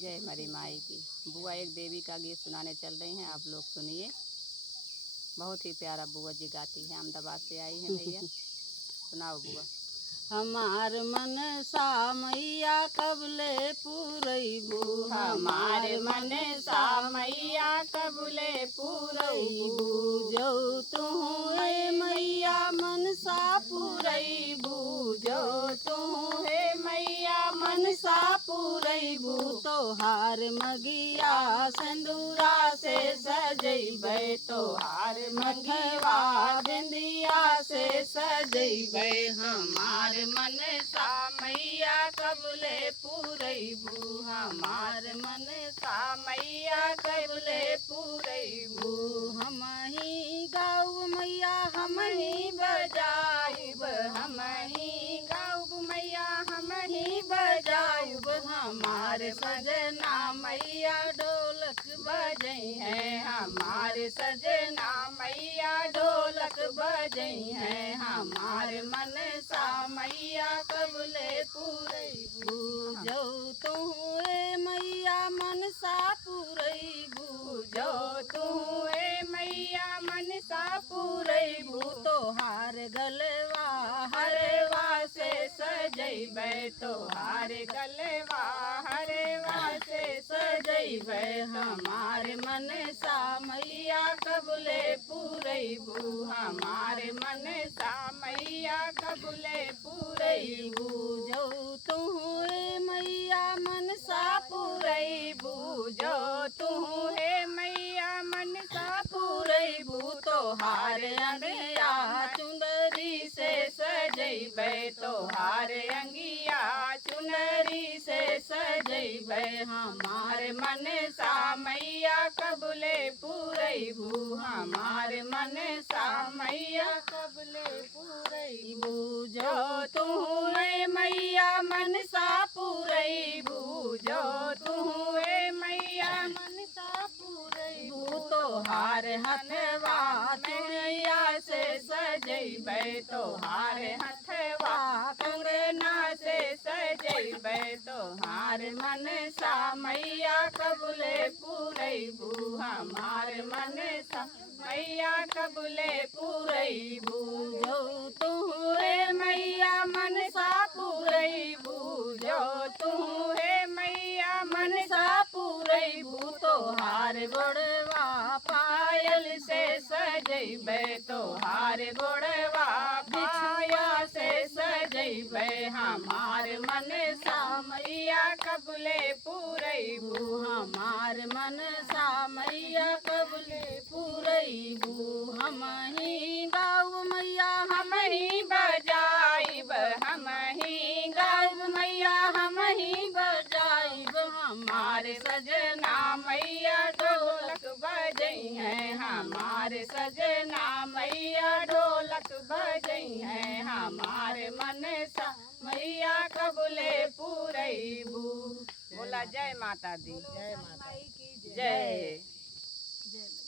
जय मरी माई की। बुआ एक देवी का गीत सुनाने चल रही हैं, आप लोग सुनिए। बहुत ही प्यारा बुआ जी गाती है, अहमदाबाद से आई हैं भैया। सुनाओ बुआ। हमार मन सा मैया कबले पूरैबू, हमार मन सा मैया कबले पूरैबू, जो तू हे मैया मन सा पूरैबू, जो तू हे मैया मन सा पूरैबू, तोहार मगिया सिंदूरा से सजैबै, तोहार मघवा बिंदिया से सजैबै। हमार मन सा मैया कबले पूरैबू, हमार मन सा मैया कबले पूरैबू। हम ही गाऊ मैया हम ही बजाइब, हम ही गाउब मैया हम ही बजाइब। हमार सजना मैया ढोलक बजई है, हमार सजना मैया ढोलक बजई है। हमार मन सा मैया कबले पूरैबू, जो तू हे मैया मन सा पूरैबू, जो तू हे मैया मन सा पूरैबू, तोहार गलवा हरवा से सजैबै, तोहार गलवा हरवा से सजैबै। हमार मन सा मैया कबले पूरैबू, हमार मन सा मैया कबले पूरैबू, जो तू हे मैया मन सा पूरैबू, जो तू हे मैया मन सा पूरैबू। तोहार अंगिया चुनरी से सजैबै, तोहार अंगिया चुनरी से सजैबै। हमार मन सा मैया कबले पूरैबू, हमार मन सा मैया कबले पूरैबू, जो तू हे मैया मन सा पूरैबू, जो तू हे मैया मन सा पूरैबू। तोहार हथवा चुड़िया से सजैबै, तोहार हथवा कंगना से सजैबै। तोहार मन सा मैया कबले पूरैबू, हमार मन सा मैया कबले पूरैबू, जो तू हे मैया मन सा पूरैबू, जो तू हे मैया मन सा पूरैबू। तोहार गोड़वा पायल से सजैबै, तोहार गोड़वा बिछुआ से सजैबै। हमार मन सा मैया कबले पूरैबू, हमार मन सा मैया कबले पूरैबू। हम ही गाऊ मैया हम ही बजाइब, हम ही गाइब मैया हम ही बजाइब। हमार सजना मैया ढोलक बजई है, हमार सजना मैया ढोलक बजई है। हमार मन सा मैया कबले पूरैबू। बोला जय माता दी, जय माता की जय। जय।